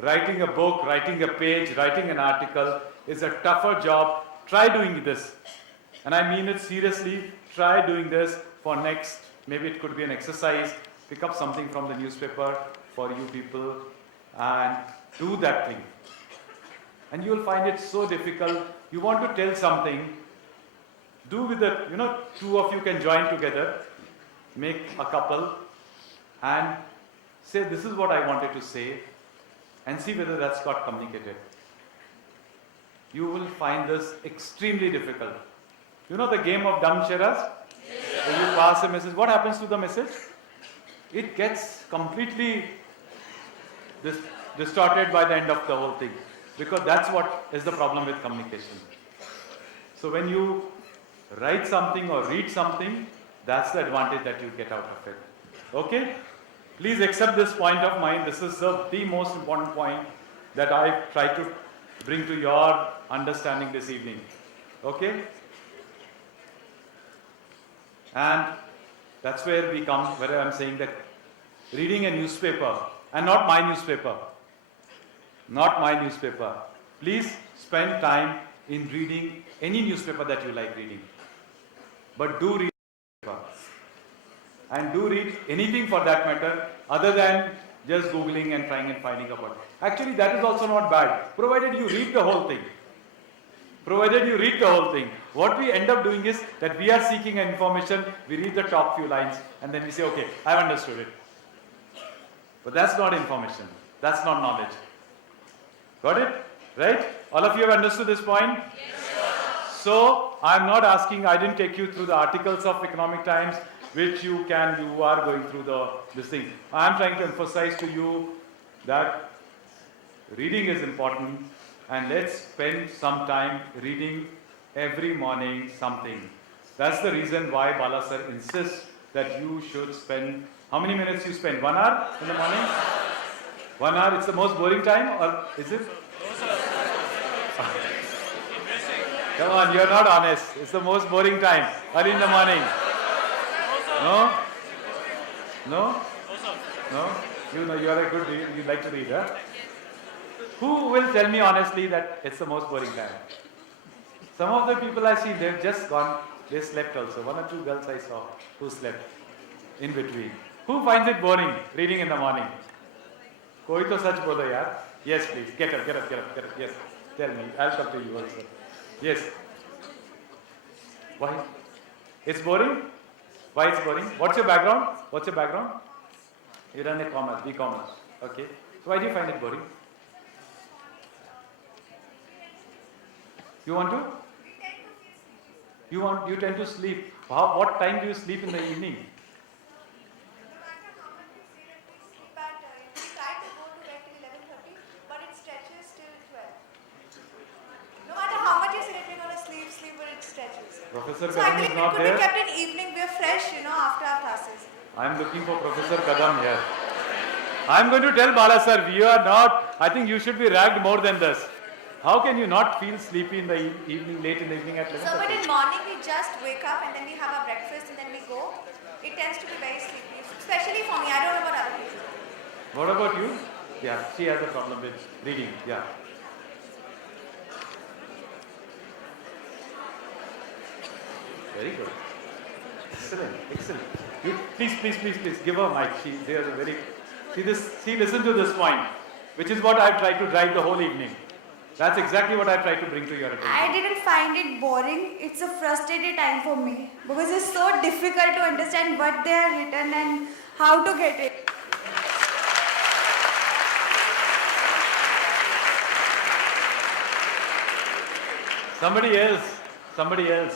writing a book, writing a page, writing an article is a tougher job. Try doing this. And I mean it seriously. Try doing this for next, maybe it could be an exercise. Pick up something from the newspaper for you people and do that thing. And you will find it so difficult. You want to tell something, do with it, two of you can join together, make a couple and say, this is what I wanted to say, and see whether that's got communicated. You will find this extremely difficult. You know the game of dumb sharas? Yes. When you pass a message, what happens to the message? It gets completely distorted by the end of the whole thing. Because that's what is the problem with communication. So when you write something or read something, that's the advantage that you get out of it. Okay? Please accept this point of mine. This is the most important point that I try to bring to your understanding this evening. Okay? And that's where we come, where I'm saying that reading a newspaper, and not my newspaper, please spend time in reading any newspaper that you like reading. But do read newspaper. And do read anything for that matter, other than just Googling and trying and finding about it. Actually, that is also not bad, provided you read the whole thing. What we end up doing is that we are seeking information, we read the top few lines, and then we say, okay, I've understood it. But that's not information. That's not knowledge. Got it? Right? All of you have understood this point? Yes. So, I'm not asking, I didn't take you through the articles of Economic Times. which you are going through this thing. I am trying to emphasize to you that reading is important, and let's spend some time reading every morning something. That's the reason why Bala sir insists that you should spend, how many minutes you spend? 1 hour in the morning? 1 hour, it's the most boring time, or is it? Come on, you're not honest. It's the most boring time, early in the morning. No? No? No? You know, you are a good reader, you like to read, huh? Who will tell me honestly that it's the most boring time? Some of the people I see, they've just gone, they slept also. 1 or 2 girls I saw who slept in between. Who finds it boring reading in the morning? Koi to sach bolo yaar. Yes, please. Get up. Yes. Tell me. I'll come to you also. Yes. Why? It's boring? Why it's boring? What's your background? You run a commerce, B-commerce. Okay. So why do you find it boring? You want to? You tend to sleep. What time do you sleep in the evening? No matter how much we say that we sleep at, we try to go to bed till 11:30, but it stretches till 12. No matter how much you say that we're going to sleep, but it stretches. Professor So I Kadam believe is it not could there. be kept in evening. We're fresh, after our classes. I am looking for Professor Kadam here. I am going to tell Bala sir, we are not, I think you should be ragged more than this. How can you not feel sleepy in the evening, late in the evening at 11:30? So, but in morning we just wake up and then we have our breakfast and then we go. It tends to be very sleepy, especially for me. I don't know about other people. What about you? Yeah, she has a problem with reading. Yeah. Very good. Excellent. You, please, give her a mic. She listened to this point, which is what I've tried to drive the whole evening. That's exactly what I tried to bring to your attention. I didn't find it boring. It's a frustrated time for me because it's so difficult to understand what they have written and how to get it. Somebody else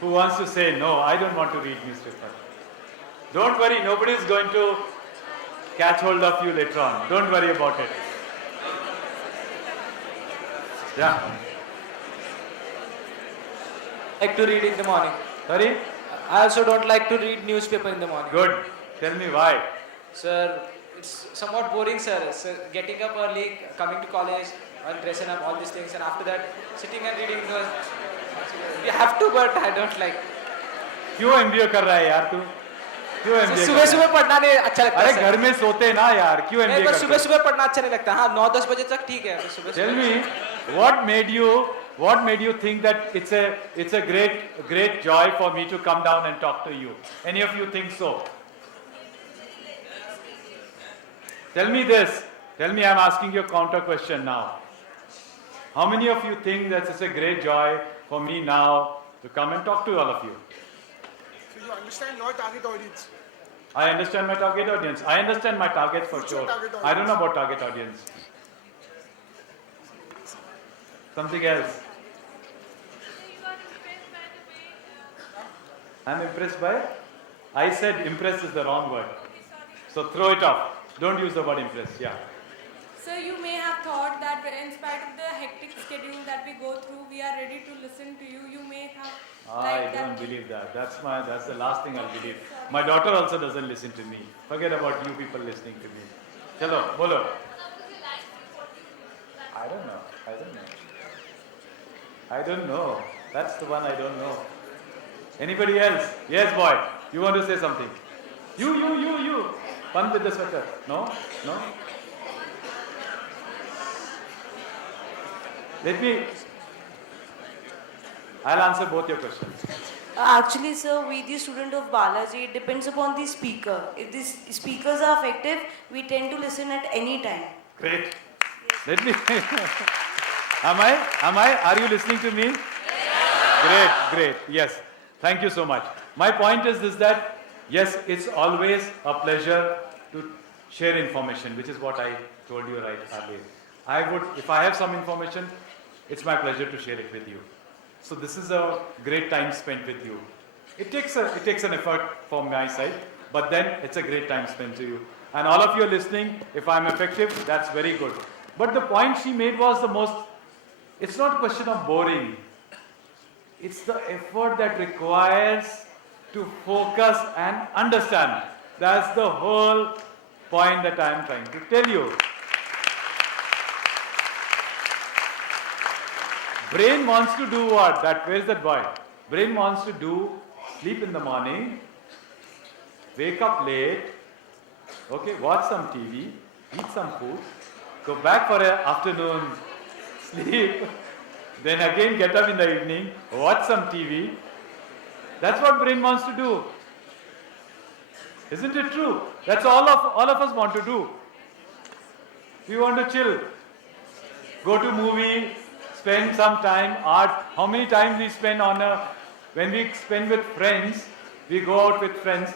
who wants to say, no, I don't want to read newspaper. Don't worry, nobody is going to catch hold of you later on. Don't worry about it. Yeah. Like to read in the morning. Sorry? I also don't like to read newspaper in the morning. Good. Tell me why. Sir, it's somewhat boring, sir. So getting up early, coming to college, and dressing up, all these things, and after that, sitting and reading. You have to, but I don't like. क्यों MBA कर रहा है यार तू? क्यों MBA? सुबह पढ़ना नहीं अच्छा लगता अरे है। घर में सोते ना यार, क्यों MBA करते? सुबह पढ़ना अच्छा नहीं लगता। हाँ, 9-10 बजे तक ठीक है। Tell me, what made you think that it's a great joy for me to come down and talk to you? Any of you think so? Tell me this. Tell me, I'm asking you a counter question now. How many of you think that it's a great joy for me now to come and talk to all of you? So you understand your target audience. I understand my target audience. I understand my target for What's sure. your target I don't know audience? about target audience. Something else. So you are impressed by the way. I'm impressed by? I said impress is the wrong word. Okay, sorry. So throw it off. Don't use the word impress. Yeah. So you may have thought that in spite of the hectic schedule that we go through, we are ready to listen to you. You may have I don't believe that. That's the last thing I'll believe. My daughter also doesn't listen to me. Forget about you people listening to me. Chalo, bolo. I don't know. That's the one I don't know. Anybody else? Yes, boy. You want to say something? You. One with the sweater. No? I'll answer both your questions. Actually, sir, we the student of Balaji, it depends upon the speaker. If the speakers are effective, we tend to listen at any time. Great. Let me. Am I? Are you listening to me? Yes. Great. Yes. Thank you so much. My point is this, that yes, it's always a pleasure to share information, which is what I told you right earlier. If I have some information, it's my pleasure to share it with you. So this is a great time spent with you. It takes an effort from my side, but then it's a great time spent to you. And all of you are listening, if I'm effective, that's very good. But the point she made was the most, it's not a question of boring. It's the effort that requires to focus and understand. That's the whole point that I'm trying to tell you. Brain wants to do what? Where's that boy? Brain wants to do sleep in the morning, wake up late, okay, watch some TV, eat some food, go back for an afternoon sleep, then again get up in the evening, watch some TV. That's what brain wants to do. Isn't it true? That's all of us want to do. We want to chill, go to movie, spend some time, art. How many times we spend when we spend with friends, we go out with friends.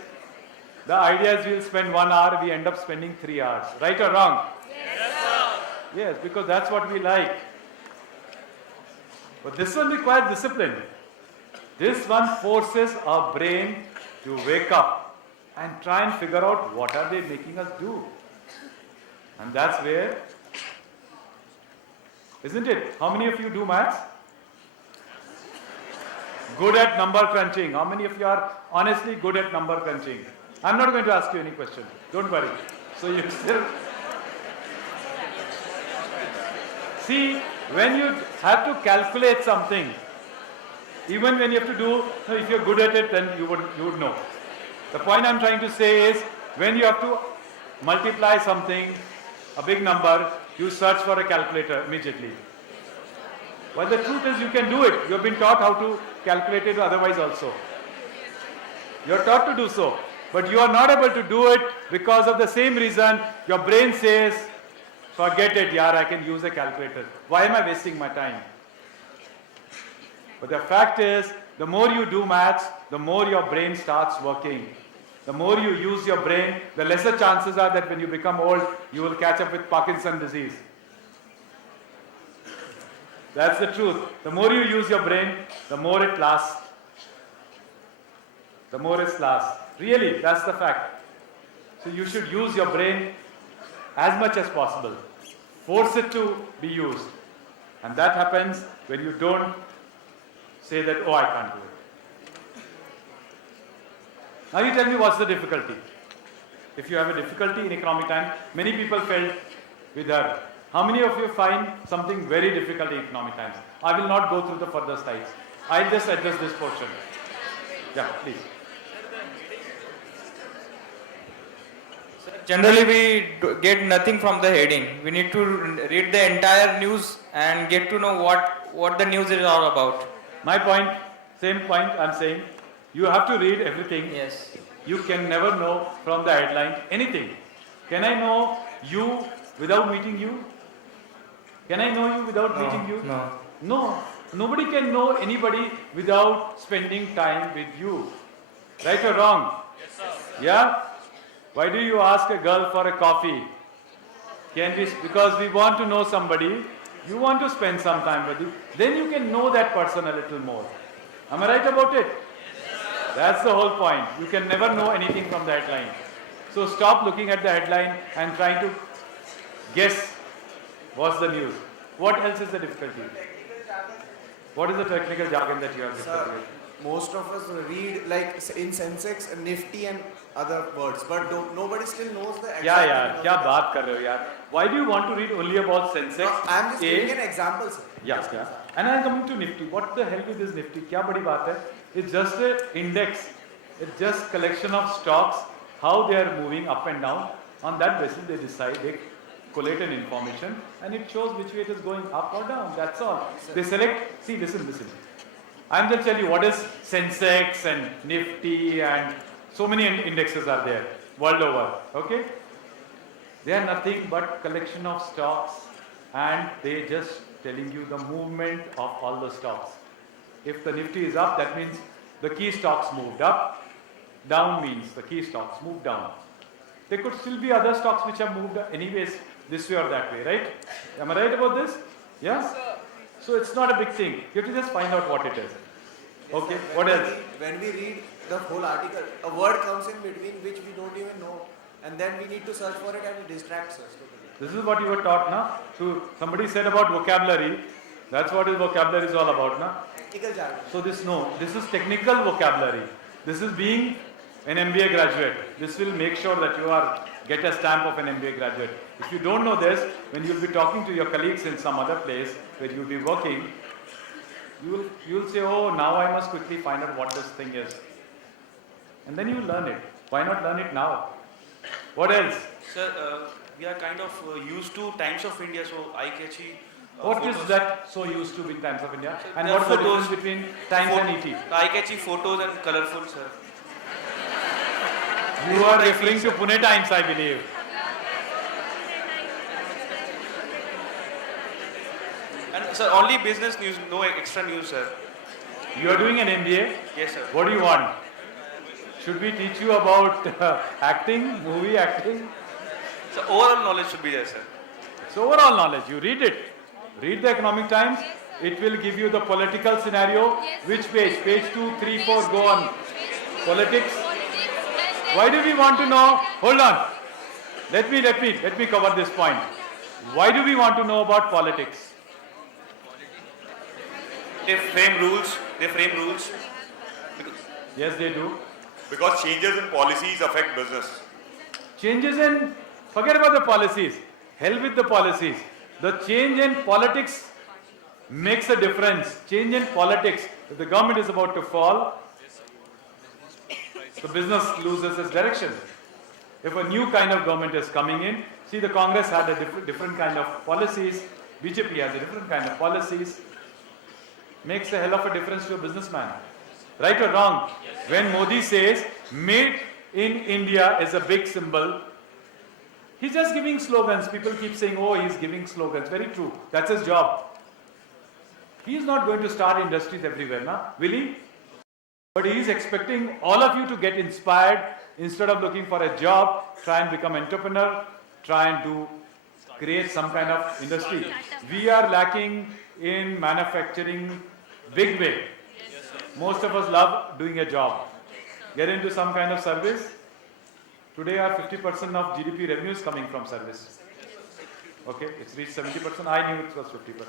The idea is we'll spend 1 hour, we end up spending 3 hours. Right or wrong? Yes, sir. Yes, because that's what we like. But this one requires discipline. This one forces our brain to wake up and try and figure out what are they making us do. And that's where, isn't it? How many of you do maths? Good at number crunching. How many of you are honestly good at number crunching? I'm not going to ask you any question. Don't worry. So you still see, when you have to calculate something, even when you have to do, if you're good at it, then you would know. The point I'm trying to say is, when you have to multiply something, a big number, you search for a calculator immediately. Well, the truth is you can do it. You've been taught how to calculate it otherwise also. You're taught to do so. But you are not able to do it because of the same reason your brain says, forget it, yaar, I can use a calculator. Why am I wasting my time? But the fact is, the more you do maths, the more your brain starts working. The more you use your brain, the lesser chances are that when you become old, you will catch up with Parkinson's disease. That's the truth. The more you use your brain, the more it lasts. The more it lasts. Really, that's the fact. So you should use your brain as much as possible. Force it to be used. And that happens when you don't say that, oh, I can't do it. Now you tell me what's the difficulty. If you have a difficulty in economic time, many people felt with her. How many of you find something very difficult in economic times? I will not go through the further slides. I'll just address this portion. Yeah, please. Generally, we get nothing from the heading. We need to read the entire news and get to know what the news is all about. My point, same point I'm saying, you have to read everything. Yes. You can never know from the headline anything. Can I know you without meeting you? Can I know you without meeting you? No. No. Nobody can know anybody without spending time with you. Right or wrong? Yes, sir. Yeah? Why do you ask a girl for a coffee? Because we want to know somebody, you want to spend some time with you, then you can know that person a little more. Am I right about it? That's the whole point. You can never know anything from the headline. So stop looking at the headline and trying to guess what's the news. What else is the difficulty? What is the technical jargon that you have difficulty with? Most of us read like in Sensex, Nifty and other words, but nobody still knows the exact Yeah, क्या बात कर रहे हो यार? Why do you want to read only about Sensex? No, I'm just giving an example, sir. Yeah. And I'm coming to Nifty. What the hell is this Nifty? क्या बड़ी बात है? It's just an index. It's just collection of stocks, how they are moving up and down. On that basis, they decide, they collate an information, and it shows which way it is going up or down. That's all. They select. See, listen. I'm just telling you what is Sensex and Nifty and so many indexes are there world over. Okay? They are nothing but collection of stocks, and they just telling you the movement of all the stocks. If the Nifty is up, that means the key stocks moved up. Down means the key stocks moved down. There could still be other stocks which have moved anyways this way or that way, right? Am I right about this? Yeah? So it's not a big thing. You have to just find out what it is. Okay, what else? When we read the whole article, a word comes in between which we don't even know, and then we need to search for it, and it distracts us totally. This is what you were taught, na? So somebody said about vocabulary. That's what his vocabulary is all about, na? Technical jargon. So this is technical vocabulary. This is being an MBA graduate. This will make sure that you get a stamp of an MBA graduate. If you don't know this, when you'll be talking to your colleagues in some other place where you'll be working, you'll say, oh, now I must quickly find out what this thing is. And then you learn it. Why not learn it now? What else? Sir, we are kind of used to Times of India, so eye-catchy. What photos. is that so used to in Times of India? Sir, And there are what's the photos, difference between Times and ET? Eye-catchy photos and colorful, sir. You are referring to Pune Times, I believe. And sir, only business news, no extra news, sir. You are doing an MBA? Yes, sir. What do you want? Should we teach you about acting, movie acting? So overall knowledge should be there, sir. It's overall knowledge. You read it. Read the Economic Times. It will give you the political scenario. Which page? Page 2, 3, 4. Go on. Politics. Why do we want to know? Hold on. Let me cover this point. Why do we want to know about politics? They frame rules. Yes, they do. Because changes in policies affect business. Forget about the policies. Hell with the policies. The change in politics makes a difference. Change in politics. If the government is about to fall, the business loses its direction. If a new kind of government is coming in, see, the Congress had a different kind of policies. BJP has a different kind of policies. Makes a hell of a difference to a businessman. Right or wrong? When Modi says, made in India is a big symbol, he's just giving slogans. People keep saying, oh, he's giving slogans. Very true. That's his job. He's not going to start industries everywhere, will he? But he is expecting all of you to get inspired. Instead of looking for a job, try and become entrepreneur, try and create some kind of industry. We are lacking in manufacturing big way. Most of us love doing a job. Get into some kind of service. Today our 50% of GDP revenue is coming from service. Okay, it's reached 70%. I knew it was 50%.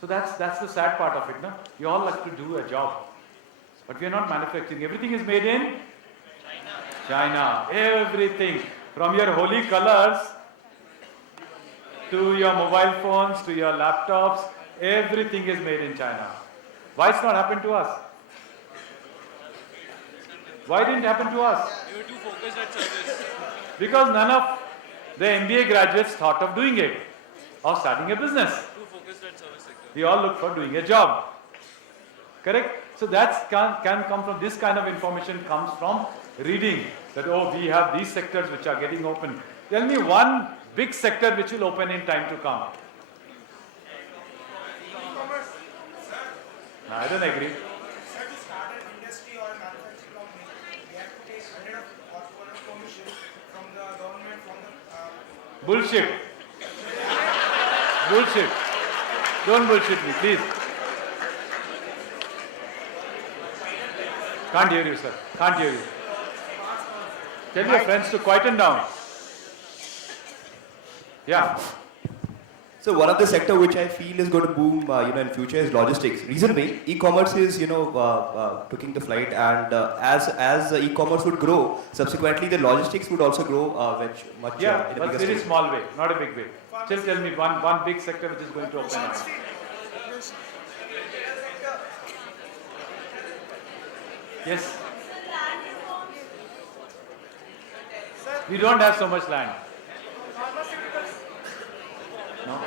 So that's the sad part of it. No? You all like to do a job. But we are not manufacturing. Everything is made in China. Everything. From your holy colors to your mobile phones, to your laptops, everything is made in China. Why it's not happened to us? Why didn't it happen to us? You were too focused at service. Because none of the MBA graduates thought of doing it, of starting a business. Too focused at service sector. We all look for doing a job. Correct? So that can come from this kind of information comes from reading that, oh, we have these sectors which are getting open. Tell me one big sector which will open in time to come. No, I don't agree. Sir, to start an industry or a manufacturing company, we have to take 100 of permission from the government, from the... Bullshit. Bullshit. Don't bullshit me, please. Can't hear you, sir. Can't hear you. Tell your friends to quieten down. Yeah. So one of the sector which I feel is going to boom, in future is logistics. Reason being, e-commerce is, taking the flight, and as e-commerce would grow, subsequently the logistics would also grow, much Yeah, in a but bigger very scale. small way, not a big way. Just tell me one big sector which is going to open up. Yes. We don't have so much land. No.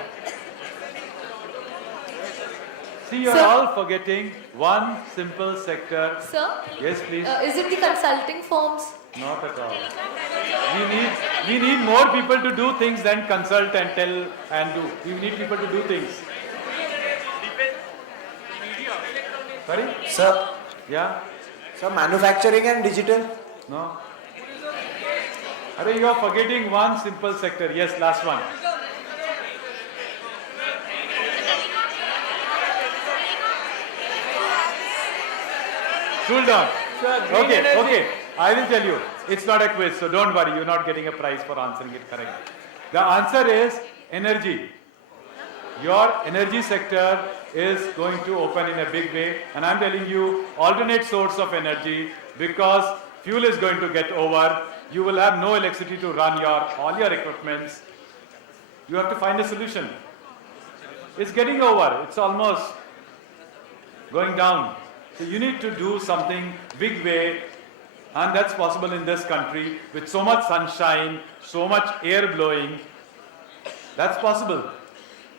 See, you're Sir. all forgetting one simple sector. Sir? Yes, please. Is it the consulting firms? Not at all. We need more people to do things than consult and tell and do. We need people to do things. Sorry? Sir, Yeah? sir, manufacturing and digital. No? Are you are forgetting one simple sector. Yes, last one. Cool down. Sir, green Okay, energy. okay. I will tell you. It's not a quiz, so don't worry. You're not getting a prize for answering it correct. The answer is energy. Your energy sector is going to open in a big way, and I'm telling you, alternate source of energy, because fuel is going to get over. You will have no electricity to run all your equipments. You have to find a solution. It's getting over. It's almost going down. So you need to do something big way, and that's possible in this country with so much sunshine, so much air blowing. That's possible.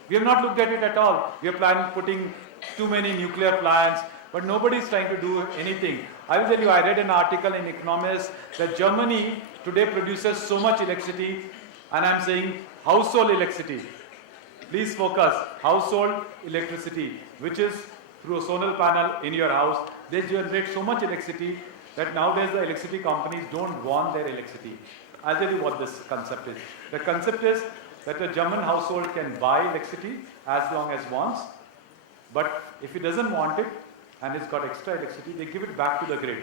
We have not looked at it at all. We are planning putting too many nuclear plants, but nobody is trying to do anything. I will tell you, I read an article in Economist that Germany today produces so much electricity, and I'm saying household electricity. Please focus. Household electricity, which is through a solar panel in your house. They generate so much electricity that nowadays the electricity companies don't want their electricity. I'll tell you what this concept is. The concept is that a German household can buy electricity as long as wants, but if it doesn't want it and it's got extra electricity, they give it back to the grid.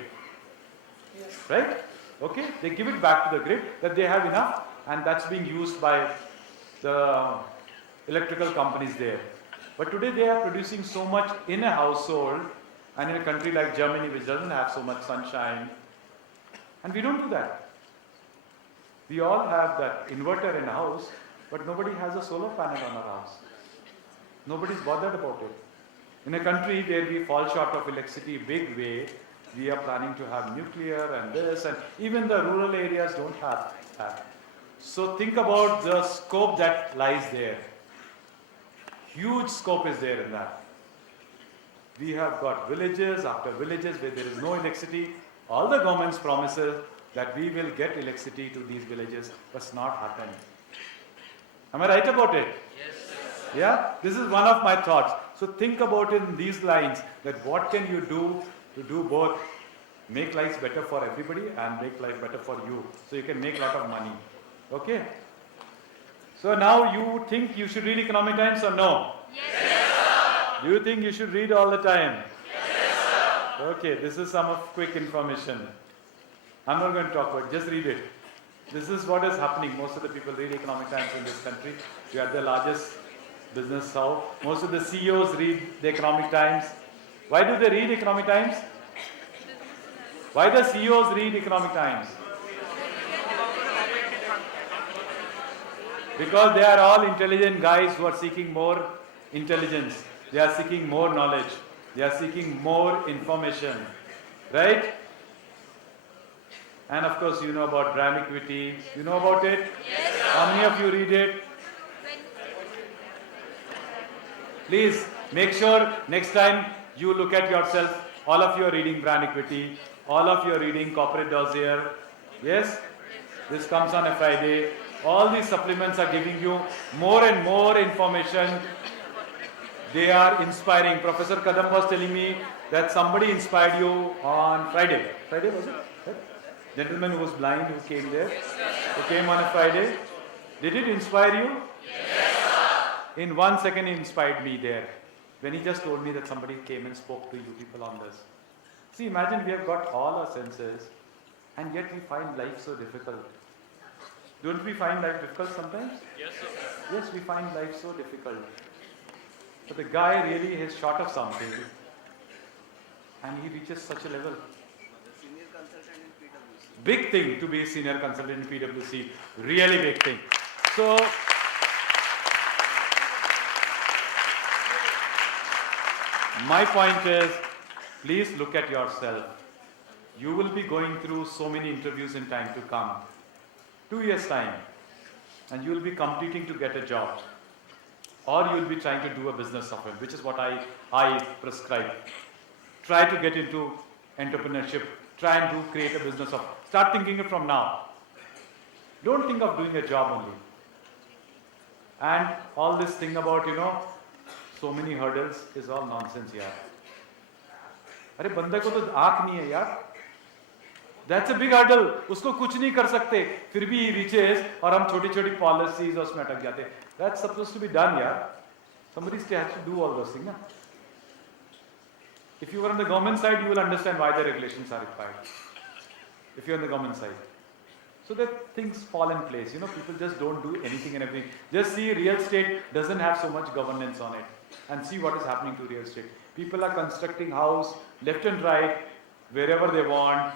Yes. Right? Okay? They give it back to the grid that they have enough, and that's being used by the electrical companies there. But today they are producing so much in a household, and in a country like Germany, which doesn't have so much sunshine, and we don't do that. We all have that inverter in a house, but nobody has a solar panel on our house. Nobody's bothered about it. In a country where we fall short of electricity big way, we are planning to have nuclear and this, and even the rural areas don't have that. So think about the scope that lies there. Huge scope is there in that. We have got villages after villages where there is no electricity. All the government's promises that we will get electricity to these villages, but it's not happening. Am I right about it? Yes. Yeah? This is one of my thoughts. So think about it in these lines, that what can you do to do both, make life better for everybody and make life better for you, so you can make a lot of money. Okay? So now you think you should read Economic Times or no? Yes, sir. Do you think you should read all the time? Yes, sir. Okay, this is some of quick information. I'm not going to talk about it, just read it. This is what is happening. Most of the people read Economic Times in this country. We are the largest business house. Most of the CEOs read the Economic Times. Why do they read Economic Times? Why do CEOs read Economic Times? Because they are all intelligent guys who are seeking more intelligence. They are seeking more knowledge. They are seeking more information. Right? And of course, you know about brand equity. You know about it? Yes, sir. How many of you read it? Please make sure next time you look at yourself, all of you are reading brand equity, all of you are reading corporate dossier. Yes? This comes on a Friday. All these supplements are giving you more and more information. They are inspiring. Professor Kadam was telling me that somebody inspired you on Friday. Friday was it? Gentleman who was blind, who came there, who came on a Friday. Did it inspire you? Yes, sir. In 1 second, he inspired me there. When he just told me that somebody came and spoke to you people on this. See, imagine we have got all our senses, and yet we find life so difficult. Don't we find life difficult sometimes? Yes, sir. Yes, we find life so difficult. But the guy really is short of something, and he reaches such a level. Big thing to be a senior consultant in PwC. Really big thing. So, my point is, please look at yourself. You will be going through so many interviews in time to come. 2 years' time. And you will be competing to get a job. Or you will be trying to do a business of it, which is what I prescribe. Try to get into entrepreneurship. Try and create a business of. Start thinking it from now. Don't think of doing a job only. And all this thing about, so many hurdles is all nonsense, yaar. अरे बंदे को तो आँख नहीं है यार. That's a big hurdle. उसको कुछ नहीं कर सकते. फिर भी he reaches और हम छोटी-छोटी policies और उसमें अटक जाते. That's supposed to be done, yaar. Somebody has to do all those things, ना. If you were on the government side, you will understand why the regulations are required. If you're on the government side. So that things fall in place. People just don't do anything and everything. Just see real estate doesn't have so much governance on it. And see what is happening to real estate. People are constructing house left and right, wherever they want,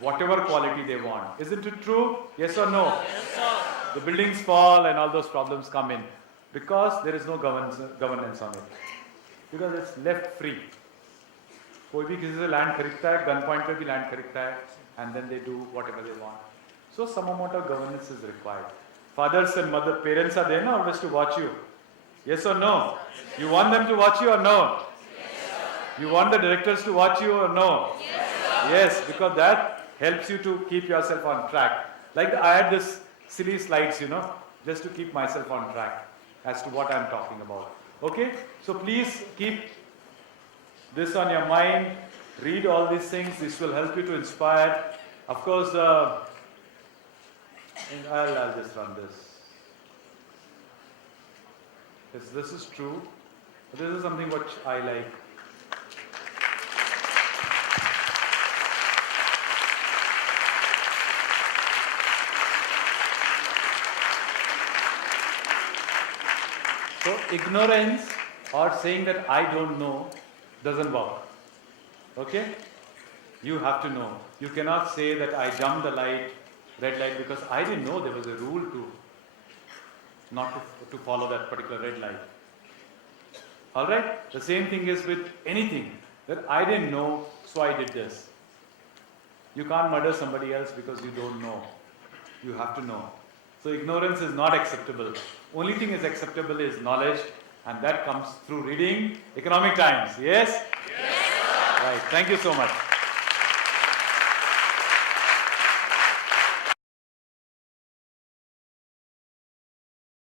whatever quality they want. Isn't it true? Yes or no? Yes, sir. The buildings fall and all those problems come in. Because there is no governance on it. Because it's left free. कोई भी किसी से land खरीदता है, gun point पे भी land खरीदता है, and then they do whatever they want. So some amount of governance is required. Fathers and mother, parents are there, no, always to watch you. Yes or no? You want them to watch you or no? You want the directors to watch you or no? Yes, because that helps you to keep yourself on track. Like I had this silly slides, just to keep myself on track as to what I'm talking about. Okay? So please keep this on your mind. Read all these things. This will help you to inspire. Of course, I'll just run this. Yes, this is true. This is something which I like. So ignorance or saying that I don't know doesn't work. Okay? You have to know. You cannot say that I jumped the red light, because I didn't know there was a rule to follow that particular red light. Alright? The same thing is with anything. That I didn't know, so I did this. You can't murder somebody else because you don't know. You have to know. So ignorance is not acceptable. Only thing is acceptable is knowledge, and that comes through reading Economic Times. Yes? Yes, sir. Right. Thank you so much.